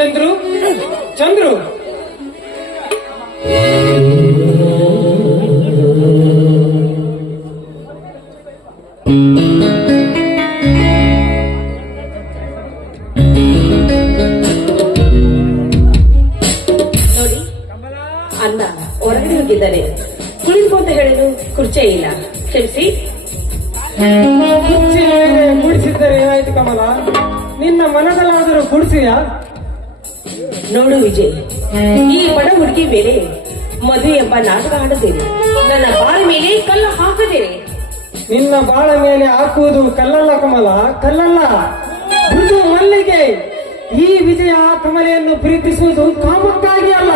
ಚಂದ್ರು ಚಂದ್ರು ನೋಡಿ, ಅಣ್ಣ ಹೊರಗಡೆ ಹೋಗಿದ್ದಾನೆ. ಕುಳಿತು ಅಂತ ಹೇಳಲು ಕುರ್ಚಿ ಇಲ್ಲ, ಕ್ಷಮಿಸಿ. ಕುರ್ಚಿ ಗುಡಿಸಿದ್ದರೆ ಏನಾಯ್ತು ಕಮಲ? ನಿನ್ನ ಮನದಲ್ಲಾದರೂ ಗುಡಿಸಿಯಾ? ನೋಡು ವಿಜಯ್, ಈ ಬಡ ಹುಡುಗಿ ಮೇಲೆ ಮದುವೆ ಎಂಬ ನಾಟಕ ಆಡುತ್ತೇನೆ. ನನ್ನ ಬಾಳ ಮೇಲೆ ಕಲ್ಲು ಹಾಕುತ್ತೇನೆ. ನಿನ್ನ ಬಾಳ ಮೇಲೆ ಹಾಕುವುದು ಕಲ್ಲಲ್ಲ ಕಮಲ, ಕಲ್ಲಲ್ಲ, ಮೃದು ಮಲ್ಲಿಗೆ. ಈ ವಿಜಯ ಕಮಲೆಯನ್ನು ಪ್ರೀತಿಸುವುದು ಕಾಮಕ್ಕಾಗಿ ಅಲ್ಲ,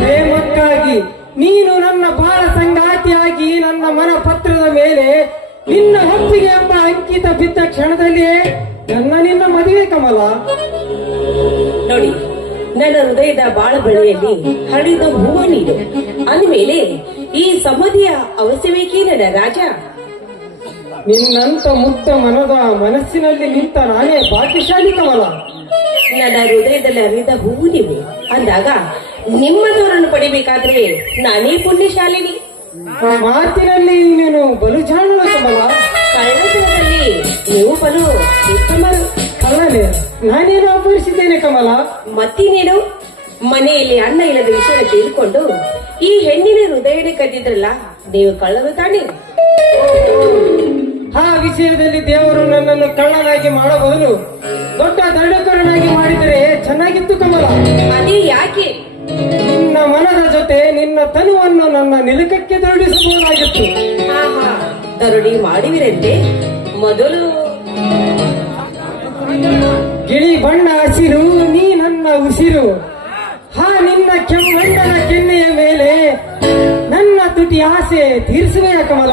ಪ್ರೇಮಕ್ಕಾಗಿ. ನೀನು ನನ್ನ ಬಾಳ ಸಂಗಾತಿಯಾಗಿ ನನ್ನ ಮನ ಪತ್ರದ ಮೇಲೆ ನಿನ್ನ ಒಪ್ಪಿಗೆ ಎಂಬ ಅಂಕಿತ ಬಿದ್ದ ಕ್ಷಣದಲ್ಲಿಯೇ ನಿನ್ನ ಮದುವೆ ಕಮಲ. ನೋಡಿ, ನನ್ನ ಹೃದಯದ ಬಾಳ ಬಳಿಯಲ್ಲಿ ಹರಿದ ಹೂವ ನೀಡು ಅಂದ್ಮೇಲೆ ಈ ಸಮ್ಮತಿಯ ಅವಶ್ಯಬೇಕೇ ನನ್ನ ರಾಜ. ನಿನ್ನಂತ ಮುಕ್ತ ಮನದ ಮನಸ್ಸಿನಲ್ಲಿ ನಿಂತ ನಾನೇ ಭಾಗ್ಯಶಾಲಿ ಕಮಲ. ನನ್ನ ಹೃದಯದಲ್ಲಿ ಹರಿದ ಹೂವು ನೀವು ಅಂದಾಗ ನಿಮ್ಮದವರನ್ನು ಪಡಿಬೇಕಾದ್ರೆ ನಾನೇ ಪುಣ್ಯಶಾಲಿನಿ. ಮಾತಿನಲ್ಲಿ ನೀನು ಬಲು ಜಾಣಳು ಕಮಲ. ಕಳ್ಳತನದಲ್ಲಿ ನೀವು ಬಲು ಉತ್ತಮರು. ಕಳ್ಳನೆ ನಾನೇನು ಅಪಹರಿಸಿದ್ದೇನೆ ಕಮಲ? ಮತ್ತಿನೇನು, ಮನೆಯಲ್ಲಿ ಅನ್ನ ಇಲ್ಲದ ವಿಷಯ ತಿಳ್ಕೊಂಡು ಈ ಹೆಣ್ಣಿನ ಹೃದಯನೇ ಕದ್ದಿದ್ರಲ್ಲ, ನೀವು ಕಳ್ಳರು ತಾನೆ. ಆ ವಿಷಯದಲ್ಲಿ ದೇವರು ನನ್ನನ್ನು ಕಳ್ಳನಾಗಿ ಮಾಡಬಹುದು, ದೊಡ್ಡ ದಂಡಕರನಾಗಿ ಮಾಡಿದರೆ ಚೆನ್ನಾಗಿತ್ತು ಕಮಲ. ಅದೇ ಯಾಕೆ? ನಿನ್ನ ಮನದ ಜೊತೆ ನಿನ್ನ ತನುವನ್ನು ನನ್ನ ನಿಲುಕಕ್ಕೆ ದೊರಡಿಸಬಹುದಾಗಿತ್ತು. ದರೋಡಿ ಮಾಡುವಿರಂತೆ. ಮೊದಲು ಗಿಳಿ ಬಣ್ಣ ಹಸಿರು, ನೀ ನನ್ನ ಉಸಿರು. ನಿನ್ನ ಕೆಮ್ಮಣ್ಣನ ಕೆನ್ನೆಯ ಮೇಲೆ ನನ್ನ ತುಟಿ ಆಸೆ ತೀರಿಸುವೆಯ ಕಮಲ?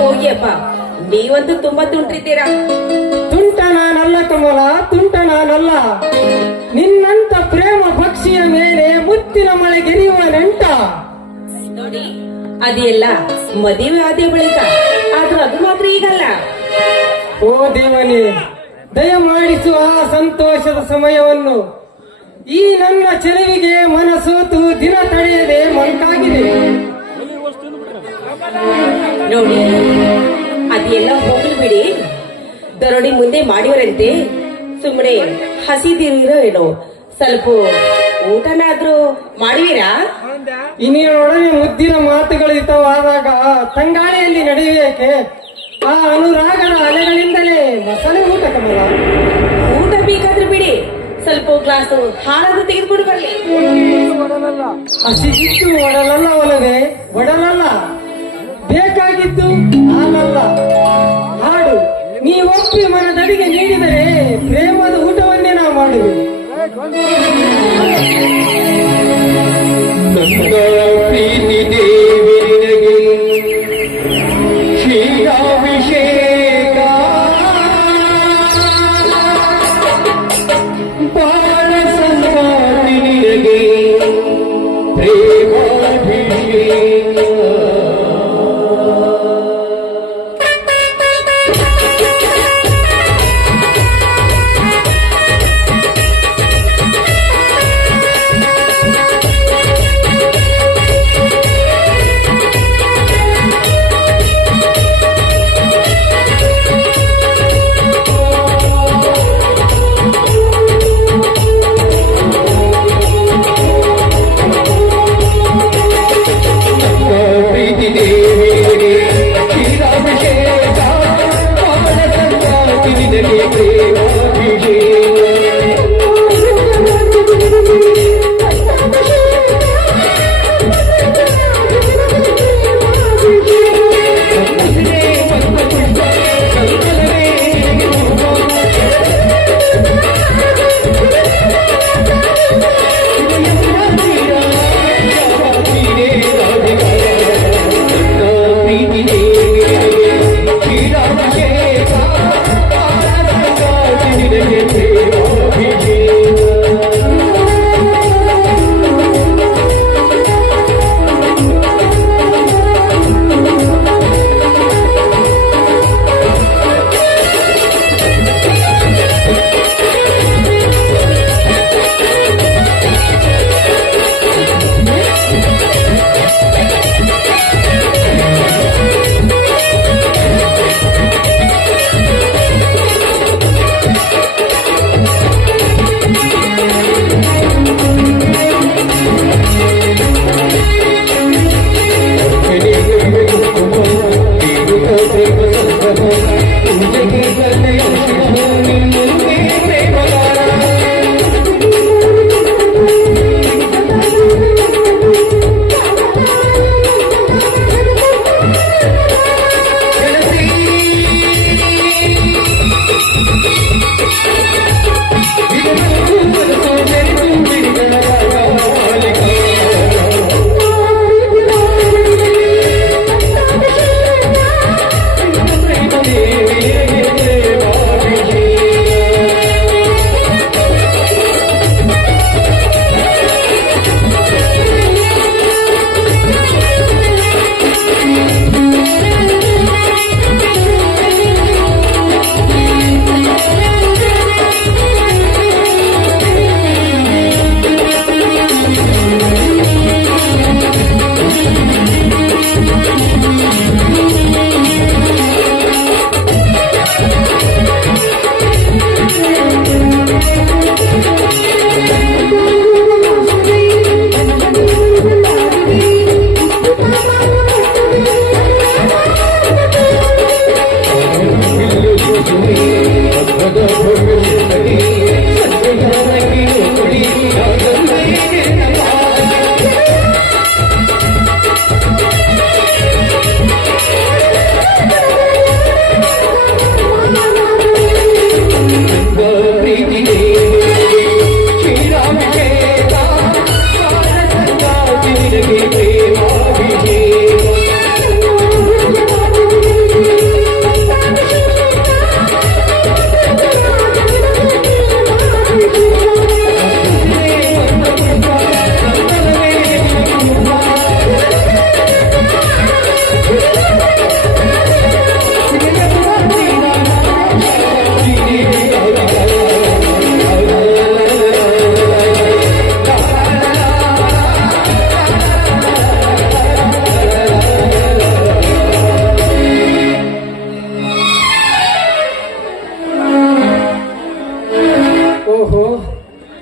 ಹೋಗಿಯಪ್ಪ, ನೀವಂತೂ ತುಂಬಾ ತುಂಟಿದ್ದೀರಾ. ತುಂಟ ನಾನಲ್ಲ ಕಮಲ, ತುಂಟ ನಾನಲ್ಲ. ನಿನ್ನಂತ ಪ್ರೇಮ ಪಕ್ಷಿಯ ಮೇಲೆ ಮುತ್ತಿನ ಮಳೆ ಗೆರೆಯುವ ನೆಂಟ. ನೋಡಿ, ಅದೆಲ್ಲ ಮದುವೆ ಆದ ಬಳಿಕ, ಆದ್ರೂ ಅದು ಮಾತ್ರ ಈಗಲ್ಲ. ಓ ದೇವನೇ, ದಯಮಾಡಿಸುವ ಆ ಸಂತೋಷದ ಸಮಯವನ್ನು. ಈ ನನ್ನ ಚೆಲುವಿಗೆ ಮನಸೋತು ದಿನ ತಡೆಯದೆ ಮಂಕಾಗಿದೆ. ನೋಡಿ, ಅದೆಲ್ಲ ಹೋಗ್ಲಿ ಬಿಡಿ. ದರೋಡಿ ಮುಂದೆ ಮಾಡಿವರಂತೆ, ಸುಮ್ಮನೆ ಹಸಿದಿರೋ ಏನೋ, ಸ್ವಲ್ಪ ಊಟನಾದ್ರೂ ಮಾಡುವಿರಾ? ಇನ್ನೊಡನೆ ಮುದ್ದಿನ ಮಾತುಗಳು ಹಿತವಾದಾಗ ತಂಗಾಳಿಯಲ್ಲಿ ನಡೆಯಬೇಕೆ? ಆ ಅನುರಾಗದ ಅಲೆಗಳಿಂದಲೇ ಮಸಾಲೆ ಊಟ ಕಮಲ. ಊಟ ಬೇಕಾದ್ರೆ ಬಿಡಿ, ಸ್ವಲ್ಪ ಗ್ಲಾಸ್ ಹಾಲಾದ್ರೂ ತೆಗೆದುಕೊಂಡು ಬರಲಿ. ಹಸಿಗಿತ್ತು ಒಡಲಲ್ಲ ಒಲವೇ, ಒಡಲಲ್ಲ. ಬೇಕಾಗಿದ್ದು ಹಾಲಲ್ಲ, ಹಾಡು. ನೀವೊಪ್ಪಿ ಮನದಡಿಗೆ ನೀಡಿದರೆ ಪ್ರೇಮದ ಊಟವನ್ನೇ ನಾವು ಮಾಡುವೆ. ಪ್ರೀತಿ ದೇವಿನಿಗೆ ಕ್ಷೀರಾಭಿಷೇಕ, ಬಾಳ ಸಂಗಾತಿನಿಗೆ ಪ್ರೇಮಾಭಿಷೇಕ.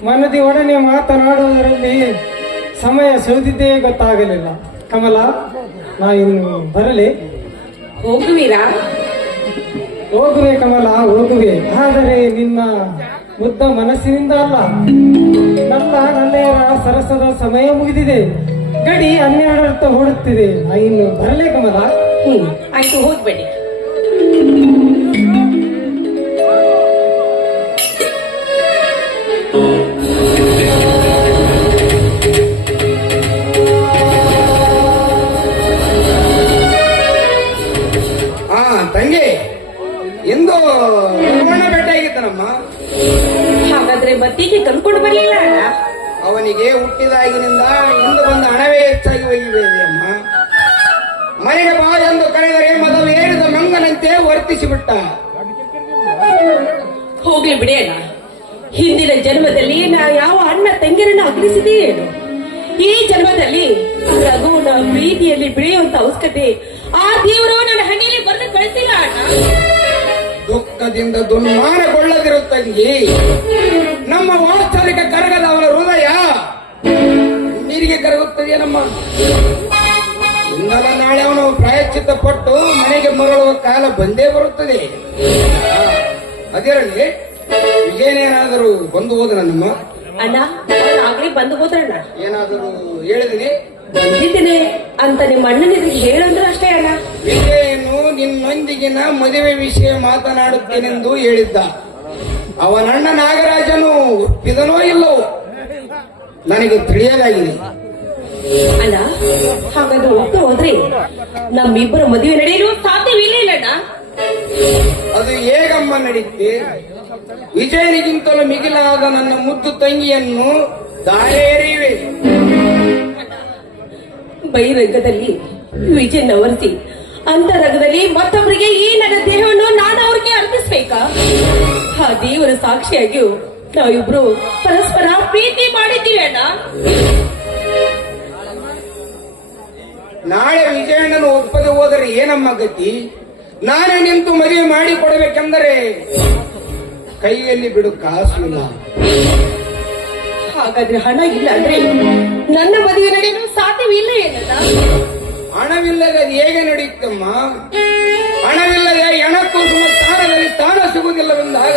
ಮನದಿ ಒಡನೆ ಮಾತನಾಡುವುದರಲ್ಲಿ ಸಮಯ ಸೆಳೆದಿದ್ದೇ ಗೊತ್ತಾಗಲಿಲ್ಲ. ಕಮಲ, ನಾ ಇನ್ನು ಬರಲಿ? ಹೋಗುವೀರಾ? ಹೋಗುವೆ ಕಮಲ, ಹೋಗುವೆ. ಆದರೆ ನಿನ್ನ ಮುದ್ದ ಮನಸ್ಸಿನಿಂದ ಅಲ್ಲ. ನನ್ನೆಯರ ಸರಸದ ಸಮಯ ಮುಗಿದಿದೆ. ಗಡಿ 12 ಓಡುತ್ತಿದೆ. ನಾ ಇನ್ನು ಬರಲೇ ಕಮಲ? ಆಯ್ತು, ಹೋಗ್ಬೇಡಿ. ತಂಗಿ, ಎಂದು ಭೇಟಿಯಾಗಿದ್ದನಮ್ಮ. ಹಾಗಾದ್ರೆ ಬತ್ತಿಗೆ ತಂದ್ಕೊಂಡು ಬರ್ಲಿಲ್ಲ ಅಣ್ಣ? ಅವನಿಗೆ ಹುಟ್ಟಿದಾಗಿನಿಂದ ಇಂದು ಬಂದ ಹಣವೇ ಹೆಚ್ಚಾಗಿ ಒಯ್ಯಿದೆ ಅಮ್ಮ. ಮನೆಗೆ ಬಾ ಎಂದು ಕರೆದರೆ ಮೊದಲು ಏರಿದ ಮಂಗನಂತೆ ವರ್ತಿಸಿಬಿಟ್ಟ. ಹೋಗ್ಲಿ ಬಿಡಿ ಅಣ್ಣ. ಹಿಂದಿನ ಜನ್ಮದಲ್ಲಿ ನಾ ಯಾವ ಅಣ್ಣ ತಂಗಿರನ್ನ ಅಗ್ರಿಸಿದೆಯೇನು? ಈ ಜನ್ಮದಲ್ಲಿ ರಘುವನ ಪ್ರೀತಿಯಲ್ಲಿ ಬೆಳೆಯುವಂತ ಅವಶ್ಯಕತೆ ಆ ದೇವರು ನನ್ನ ಹಣೆಯಲ್ಲಿ ಬರೆದು ಕಳಿಸಿಲ್ಲ ಅಣ್ಣ. ದುಃಖದಿಂದ ದುನ್ಮಾನಗೊಳ್ಳದಿರು ತಂಗಿ. ನಮ್ಮ ವಾಸ್ತವಿಕ ಕರಗದ ಅವನ ಹೃದಯ ನೀರಿಗೆ ಕರಗುತ್ತದೆಯೇನಮ್ಮ. ಇಂದಲ ನಾಳೆ ಅವನು ಪ್ರಾಯಶ್ಚಿತ್ತ ಪಟ್ಟು ಮನೆಗೆ ಮರಳುವ ಕಾಲ ಬಂದೇ ಬರುತ್ತದೆ. ಅದಿರಲಿ, ವಿಜಯನೇನಾದರೂ ಬಂದು ಹೋದ ನಮ್ಮ ಅಣ್ಣ? ಆಗ್ಲೇ ಬಂದು ಹೋದ್ರಣ್ಣ. ಏನಾದರೂ ಹೇಳಿದೀನಿ? ಬಂದಿದ್ದೇನೆ ಅಂತ ನಿಮ್ಮ ಅಣ್ಣನಿಗೆ ಹೇಳಂದ್ರೆ ಅಷ್ಟೇ ಅಣ್ಣ. ವಿಜಯನು ನಿನ್ನೊಂದಿಗಿನ ಮದುವೆ ವಿಷಯ ಮಾತನಾಡುತ್ತೇನೆಂದು ಹೇಳಿದ್ದ. ಅವನಣ್ಣ ನಾಗರಾಜನು ಒಪ್ಪಿದನೋ ಇಲ್ಲವೋ ನನಗೆ ತಿಳಿಯಲಾಗಿದೆ. ಅಣ್ಣ, ಹಾಗಾದ್ರೆ ಒಪ್ಪಿಗೆ ಹೋದ್ರೆ ನಮ್ಮಿಬ್ಬರ ಮದುವೆ ನಡೆಯಲು ಸಾಧ್ಯವಿಲ್ಲ ಇಲ್ಲಣ್ಣ. ಅದು ಹೇಗಮ್ಮ ನಡೀತೆ? ವಿಜಯನಿಗಿಂತಲೂ ಮಿಗಿಲಾದ ನನ್ನ ಮುದ್ದು ತಂಗಿಯನ್ನು ದಾರೇರಿವೆ. ಬಹಿರಂಗದಲ್ಲಿ ವಿಜಯನ ವರ್ತಿ ಅಂತರಂಗದಲ್ಲಿ ಮತ್ತೊಬ್ಬರಿಗೆ ಈ ನನ್ನ ದೇಹವನ್ನು ನಾನು ಅವ್ರಿಗೆ ಅರ್ಪಿಸ್ಬೇಕಾ? ಆ ದೇವರ ಸಾಕ್ಷಿಯಾಗಿಯೂ ನಾವಿಬ್ರು ಪರಸ್ಪರ ಪ್ರೀತಿ ಮಾಡಿದ್ದೀವಿ ಅಣ್ಣ. ನಾಳೆ ವಿಜಯಣ್ಣನು ಒಪ್ಪದೆ ಹೋದರೆ ಏನಮ್ಮ ಗತಿ? ನಾನೇ ನಿಂತು ಮದುವೆ ಮಾಡಿ ಕೊಡಬೇಕೆಂದರೆ ಕೈಯಲ್ಲಿ ಬಿಡು ಕಾಸು ಇಲ್ಲ. ಹಾಗಾದ್ರೆ ಹಣ ಇಲ್ಲ ಅಂದ್ರೆ ನನ್ನ ಮದುವೆ ನಡೆಯಲು ಸಾಧ್ಯವಿಲ್ಲ ಏನಲ್ಲ? ಹಣವಿಲ್ಲದೆ ಹೇಗೆ ನಡೆಯುತ್ತಮ್ಮ? ಹಣವಿಲ್ಲದೆ ಹೆಣಕ್ಕೂ ಸ್ಥಾನದಲ್ಲಿ ಸ್ಥಾನ ಸಿಗುವುದಿಲ್ಲವೆಂದಾಗ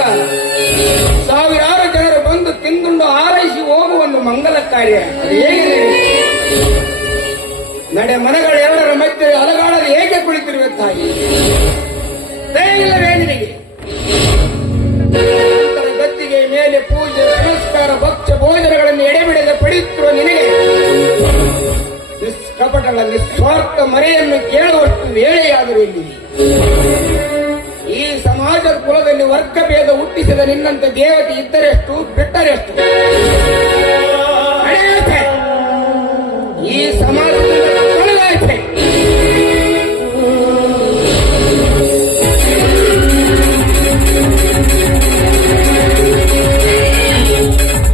ಸಾವಿರಾರು ಜನರು ಬಂದು ತಿಂದುಂಡು ಹಾರೈಸಿ ಹೋಗುವ ಒಂದು ಮಂಗಲ ಕಾರ್ಯ ಅದು ಹೇಗೆ ನಡೆಯುತ್ತೆ? ನಡೆ ಮನೆಗಳೆರಡರ ಮಧ್ಯೆ ಅಲಗಾಡಲು ಹೇಗೆ ಕುಳಿತಿರುವೆ ತಾಯಿ? ದಯವಿಲ್ಲವೇ ನಿನಗೆ? ಗತ್ತಿಗೆ ಮೇಲೆ ಪೂಜೆ ನಮಸ್ಕಾರ ಭಕ್ಷ್ಯ ಭೋಜನಗಳನ್ನು ಎಡೆಬಿಡದೆ ಪಡೆಯುತ್ತಿರುವ ನಿನಗೆ ನಿಷ್ಕಪಟಗಳ ನಿಸ್ವಾರ್ಥ ಮರೆಯನ್ನು ಕೇಳುವಷ್ಟು ವೇಳೆಯಾದರೂ ಇಲ್ಲಿ ಈ ಸಮಾಜ ಕುಲದಲ್ಲಿ ವರ್ಗಭೇದ ಹುಟ್ಟಿಸಿದ ನಿನ್ನಂತೆ ದೇವತೆ ಇದ್ದರೆಷ್ಟು ಬಿಟ್ಟರೆಷ್ಟು? ನಡೆಯುತ್ತೆ ಈ ಸಮಾಜದಿಂದ ತೊಲಗಾಯ್ತೆ.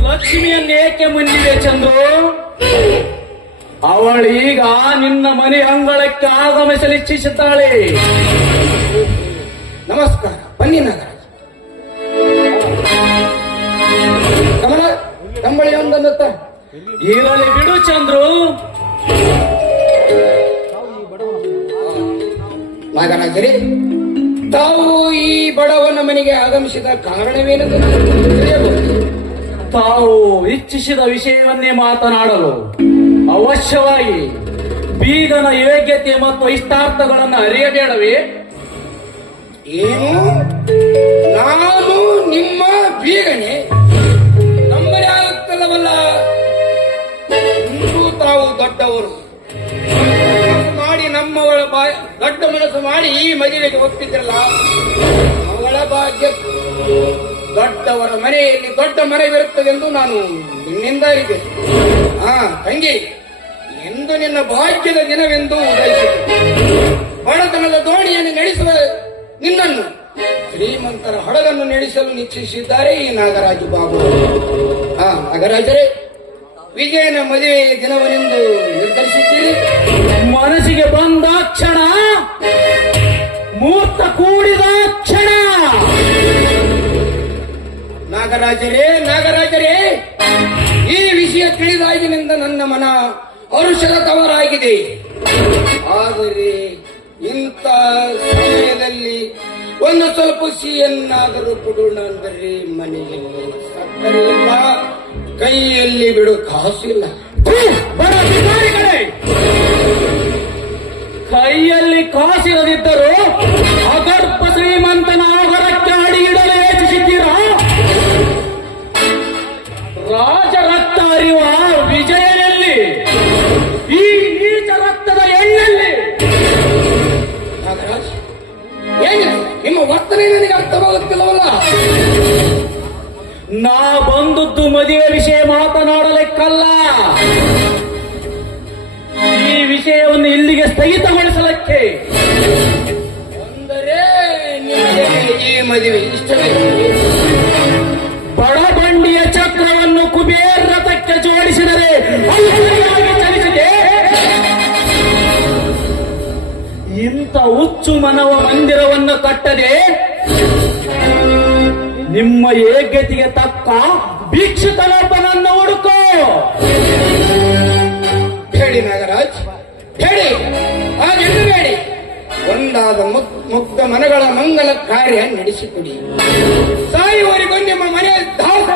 ಲಕ್ಷ್ಮಿಯನ್ನು ಏಕೆ ಮುಂದಿದೆ ಚಂದ್ರು? ಅವಳೀಗ ನಿನ್ನ ಮನೆ ಅಂಗಳಕ್ಕೆ ಆಗಮಿಸಲು ಇಚ್ಛಿಸುತ್ತಾಳೆ. ನಮಸ್ಕಾರ, ಬನ್ನಿ ನಾಗರಾಜ. ಕಮಲ, ಕಂಬಳಿಯೊಂದನ್ನು ಇರಲಿ ಬಿಡು ಚಂದ್ರು. ನಾಗರಾಜರೇ, ತಾವು ಈ ಬಡವನ ಮನೆಗೆ ಆಗಮಿಸಿದ ಕಾರಣವೇನೆಂದು ತಿಳಿಯಬಹುದು? ತಾವು ಇಚ್ಛಿಸಿದ ವಿಷಯವನ್ನೇ ಮಾತನಾಡಲು ಅವಶ್ಯವಾಗಿ ಬೀಗನ ಯೋಗ್ಯತೆ ಮತ್ತು ಇಷ್ಟಾರ್ಥಗಳನ್ನು ಅರಿಯಬೇಡವೇ? ಏನು? ನಾನು ನಿಮ್ಮ ಬೀಗನೆ ನಂಬರೇ ಆಗುತ್ತಲ್ಲವಲ್ಲ? ಇಂದು ತಾವು ದೊಡ್ಡವರು ಮಾಡಿ ನಮ್ಮವಳ ದೊಡ್ಡ ಮನಸ್ಸು ಮಾಡಿ ಈ ಮದುವೆಗೆ ಒಪ್ಪಿದ್ರಲ್ಲ, ಅವಳ ಭಾಗ್ಯ. ದೊಡ್ಡವರ ಮನೆಯಲ್ಲಿ ದೊಡ್ಡ ಮರವಿರುತ್ತದೆಂದು ನಾನು ನಿನ್ನಿಂದ ಅರಿತೆ. ತಂಗಿ, ಎಂದು ನಿನ್ನ ಭಾಗ್ಯದ ದಿನವೆಂದು ಉದಯಿಸಿತು. ಬಡತನದ ದೋಣಿಯನ್ನು ನಡೆಸುವ ನಿನ್ನನ್ನು ಶ್ರೀಮಂತರ ಹಡಗನ್ನು ನಡೆಸಲು ನಿಶ್ಚಯಿಸಿದ್ದಾರೆ ಈ ನಾಗರಾಜು ಬಾಬು. ನಾಗರಾಜರೇ, ವಿಜಯನ ಮದುವೆ ದಿನವನೆಂದು ನಿರ್ಧರಿಸಿದ್ದೀರಿ? ಮನಸ್ಸಿಗೆ ಬಂದ ಕ್ಷಣ, ಮೂರ್ತ ಕೂಡಿದ ಕ್ಷಣ. ನಾಗರಾಜರೇ, ತಿಳಿದಾಗಿನಿಂದ ನನ್ನ ಮನ ಹರುಷದ ತವರಾಗಿದೆ. ಆದರೆ ಇಂಥ ಸಮಯದಲ್ಲಿ ಒಂದು ಸ್ವಲ್ಪ ಸಿಹಿಯನ್ನಾದರೂ ಕೊಡೋಣ ಅಂದರೆ ಮನೆಯಲ್ಲಿ ಸಕ್ಕರೆ ಇಲ್ಲ, ಕೈಯಲ್ಲಿ ಬಿಡು ಕಾಸಿಲ್ಲ. ಬಡ ಬಿಕಾರಿಗಳೇ, ಕೈಯಲ್ಲಿ ಕಾಸಿರದಿದ್ದರೂ ಅಗರ್ಭ ಶ್ರೀಮಂತನ ಆಗರಕ್ಕೆ ಅಡಿಯಿಡಲು ಯೋಚಿಸಿದ್ದೀರಾ? ರಾಜರಕ್ತ ಅರಿವ ವಿಜಯನಲ್ಲಿ, ಈ ನೀಚ ರಕ್ತದ ಎಣ್ಣೆಲ್ಲಿ. ನಾಗರಾಜ್, ಏನು ನಿಮ್ಮ ವರ್ತನೆ ನನಗೆ ಅರ್ಥವಾಗುತ್ತಿಲ್ಲವಲ್ಲ? ನಾ ಬಂದದ್ದು ಮದುವೆ ವಿಷಯ ಮಾತನಾಡಲಿಕ್ಕಲ್ಲ, ಈ ವಿಷಯವನ್ನು ಇಲ್ಲಿಗೆ ಸ್ಥಗಿತಗೊಳಿಸಲಿಕ್ಕೆ. ಅಂದರೆ ನಿಮಗೆ ಈ ಮದುವೆ ಇಷ್ಟವೇ? ಬಡಬಂಡಿಯ ಚಕ್ರವನ್ನು ಕುಬೇರ ರಥಕ್ಕೆ ಜೋಡಿಸಿದರೆ ಅಲ್ಲಲ್ಲಿ ಚಲಿಸಿದೆ. ಇಂಥ ಹುಚ್ಚು ಮನವ ಮಂದಿರವನ್ನು ಕಟ್ಟದೆ ನಿಮ್ಮ ಯೋಗ್ಯತೆಗೆ ತಕ್ಕ ಭಿಕ್ಷುಕನೊಬ್ಬನನ್ನು ಹುಡುಕೋ. ಹೇಳಿ ನಾಗರಾಜ್, ಹೇಳಿ. ಹಾಗೆಂದು ಹೇಳಿ, ಒಂದಾದ ಮುಕ್ತ ಮನಗಳ ಮಂಗಲ ಕಾರ್ಯ ನಡೆಸಿಕೊಡಿ. ಸಾಯುವವರೆಗೂ ನಿಮ್ಮ ಮನೆಯ ದಾಸ.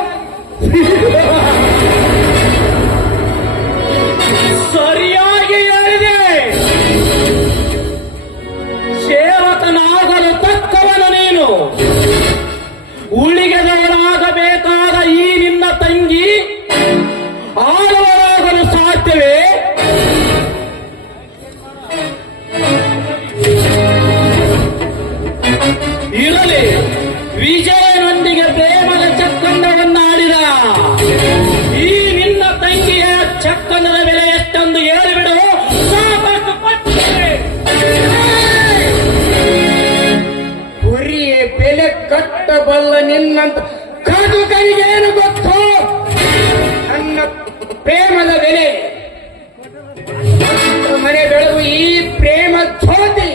ಸರಿಯಾಗಿ ಹೇಳಿದೆ. ಸೇವಕನಾಗಲು ತಕ್ಕವನು ನೀನು. ಉಳಿಗೆದವನಾಗಬೇಕಾದ ಈ ನಿನ್ನ ತಂಗಿ ಆಳುವರಾಗಲು ಸಾಧ್ಯವೇ? ಇರಲಿ, ವಿಜಯನೊಂದಿಗೆ ಪ್ರೇಮದ ಚಕ್ಕಂದವನ್ನಾಡಿದ ಈ ನಿನ್ನ ತಂಗಿಯ ಚಕ್ಕಂದದ ಬೆಲೆ ಎಷ್ಟೆಂದು ಹೇಳಿಬಿಡು. ಸಾಕಷ್ಟು ಪಟ್ಟಿದೆ. ಹುರಿಯ ಬೆಲೆ ಕಟ್ಟಬಲ್ಲ ನಿನ್ನಂತ ಕಾದುಕರಿಗೇನು ಗೊತ್ತು ನನ್ನ ಪ್ರೇಮದ ಬೆಲೆ? ಮನೆ ಬೆಳಗು ಈ ಪ್ರೇಮ ಜ್ಯೋತಿ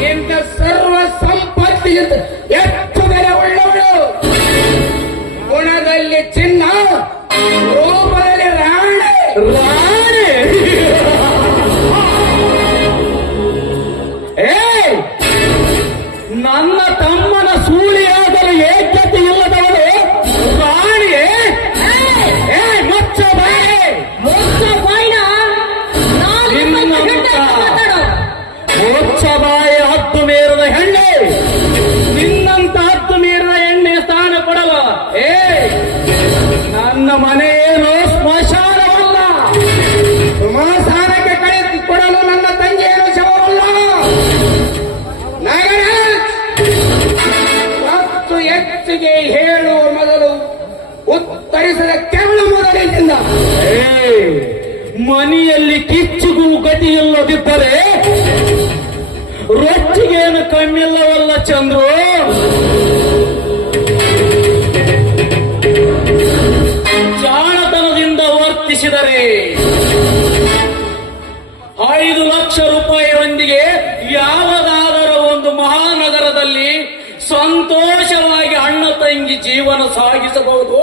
ನಿನ್ನ ಸರ್ವ ಸಂಪತ್ತಿಗಿಂತ ಎಷ್ಟು ಬೆಲೆ ಉಳ್ಳವಳು. ಗುಣದಲ್ಲಿ ಚಿನ್ನ, ರೂಪದಲ್ಲಿ ರಾಣೆ. ರಾಣಿ, ನನ್ನ ತಮ್ಮನ ಸೂಳಿಯಾಗಲು ಯೋಗ್ಯತೆ ಇಲ್ಲದವಳು ರಾಣಿಯೇ? ಮೋಕ್ಷಬಾಯಿ ಹತ್ತು ಮೀರದ ಹೆಣ್ಣೆ, ನಿನ್ನಂತ ಹತ್ತು ಮೀರದ ಎಣ್ಣೆ ಸ್ಥಾನ ಕೊಡಲ. ನನ್ನ ಮನೆಯೇನು ಸ್ಮಶಾನವಲ್ಲ. ಸುಮಾಸಾನಕ್ಕೆ ಕಳೆದು ಕೊಡಲು ನನ್ನ ತಂಗಿಯನ್ನು ಶವವಲ್ಲ. ನಾಗರಾಜ್, ಮತ್ತು ಹೆಚ್ಚಿಗೆ ಹೇಳುವ ಮೊದಲು ಉತ್ತರಿಸದ ಕೇವಲ ಮೊದಲಿನಿಂದ ಮನೆಯಲ್ಲಿ ಕಿಚ್ಚುಗೂ ಗತಿಯಿಲ್ಲದಿದ್ದರೆ ರೊಟ್ಟಿಗೇನು ಕಮ್ಮಿಲ್ಲವಲ್ಲ ಚಂದ್ರು. ಜಾಣತನದಿಂದ ವರ್ತಿಸಿದರೆ 5 ಲಕ್ಷ ರೂಪಾಯಿಯೊಂದಿಗೆ ಯಾವುದಾದರೂ ಒಂದು ಮಹಾನಗರದಲ್ಲಿ ಸಂತೋಷವಾಗಿ ಅಣ್ಣ ತಂಗಿ ಜೀವನ ಸಾಗಿಸಬಹುದು.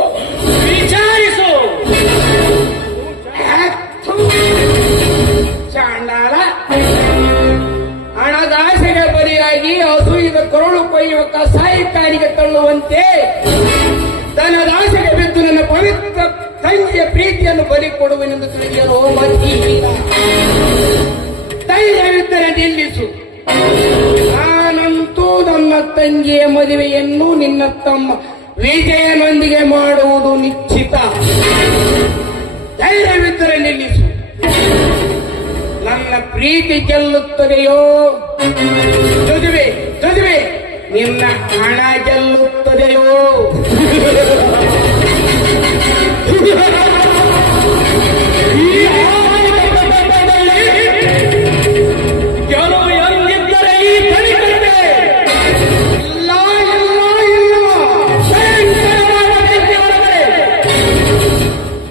ವಿಚಾರಿಸು. ಚಾಂಡಾಲ, ಹಣದಾಸೆಗೆ ಬಲಿಯಾಗಿ ಹಸುವಿನ ಕರುಳು ಕೊಯ್ಯುವ ಕಸಾಯಿಕಾರಿಗೆ ತಳ್ಳುವಂತೆ ಧನದಾಸೆಗೆ ಬಿದ್ದು ನನ್ನ ಪವಿತ್ರ ತಂಗಿಯ ಪ್ರೀತಿಯನ್ನು ಬಲಿ ಕೊಡುವೆನೆಂದು ತಿಳಿಯಲು ಧೈರ್ಯವಿದ್ದರೆ ನಿಲ್ಲಿಸು. ನಾನಂತೂ ನನ್ನ ತಂಗಿಯ ಮದುವೆಯನ್ನು ನಿನ್ನ ತಮ್ಮ ವಿಜಯನೊಂದಿಗೆ ಮಾಡುವುದು ನಿಶ್ಚಿತ. ಧೈರ್ಯವಿದ್ದರೆ ನಿಲ್ಲಿಸು. ನನ್ನ ಪ್ರೀತಿ ಗೆಲ್ಲುತ್ತದೆಯೋ ದುದುವೆ ದುದುವೆ, ನಿನ್ನ ಹಣ ಗೆಲ್ಲುತ್ತದೆಯೋ? ಕೆಲವು ಎಂದಿದ್ದರೆ ಈ ತನಿಖೆ ಇಲ್ಲ ಇಲ್ಲ ಇಲ್ಲ.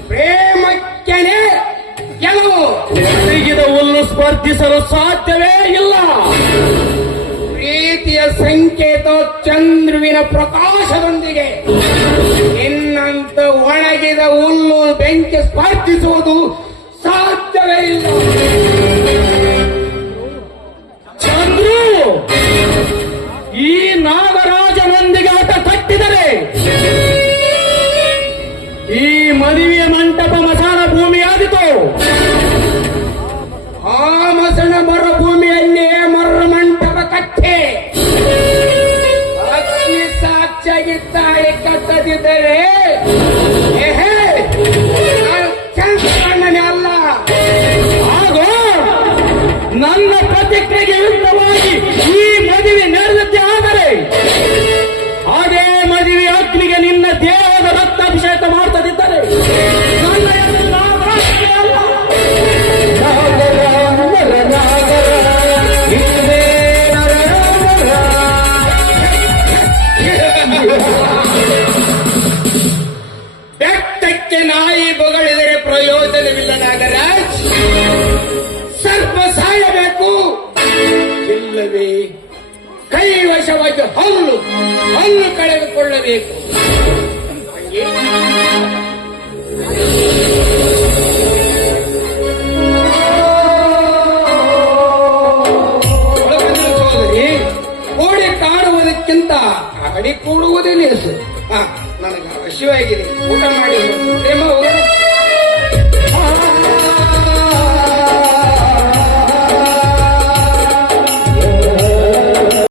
ಪ್ರೇಮಕ್ಕೆನೆ ಗೆಲುವು. ಒಣಗಿದ ಹುಲ್ಲು ಸ್ಪರ್ಧಿಸಲು ಸಾಧ್ಯವೇ ಇಲ್ಲ. ಪ್ರೀತಿಯ ಸಂಕೇತ ಚಂದ್ರುವಿನ ಬೆಳಕಿನ ಪ್ರಕಾಶದೊಂದಿಗೆ ಇನ್ನಂತ ಒಣಗಿದ ಹುಲ್ಲು ಬೆಂಕಿ ಸ್ಪರ್ಧಿಸುವುದು ಸಾಧ್ಯವೇ ಇಲ್ಲ. ಚಂದ್ರು, ಈ ನಾಗರಾಜನೊಂದಿಗೆ ಆಟ ಕಟ್ಟಿದರೆ ಈ ಮದುವೆಯ ಮಂಟಪ ಮಸಾಲ ಭೂಮಿಯಾದಿತು. ಆ ಮಸಣ ಮರುಭೂಮಿಯಲ್ಲಿ ಮರ ಮಂಟಪ ಕಟ್ಟೆ ಅಗ್ನಿ ಸಾಕ್ಷಿಯಾಗಿ ತಾಯಿ ಕಟ್ಟದಿದ್ದರೆ ನಾನು ಚಂದ್ರಣ್ಣನೇ ಅಲ್ಲ. ಹಾಗೂ ನನ್ನ ಪ್ರತಿಕ್ರಿಯೆಗೆ ವಿರುದ್ಧವಾಗಿ ಈ ಮದುವೆ ನಡೆದದ್ದೇ ಆದರೆ ಅದೇ ಮದುವೆ ಅಗ್ನಿಗೆ ನಿನ್ನ ದೇಹದ ರಕ್ತಾಭಿಷೇಕ ಮಾಡ್ತದಿದ್ದರೆ ನನ್ನ ಹೆಸರು ನಾಗರಾಜನೇ ಅಲ್ಲ. ಬೆಟ್ಟಕ್ಕೆ ನಾಯಿ ಬೊಗಳಿದರೆ ಪ್ರಯೋಜನವಿಲ್ಲ ನಾಗರಾಜ್. ಸರ್ಪ ಸಾಯಬೇಕು, ಇಲ್ಲವೇ ಕೈವಶವಾಗಿ ಹಲ್ಲು ಕಳೆದುಕೊಳ್ಳಬೇಕು. ಕೋಡಿ ಕಾಡುವುದಕ್ಕಿಂತ ಕಾಡಿ ಕೂಡುವುದೇ ಲೇಸು. ನನಗೆ ಅವಶ್ಯವಾಗಿದೆ, ಊಟ ಮಾಡಿ ಪ್ರೇಮ ಹೋಗೋಣ.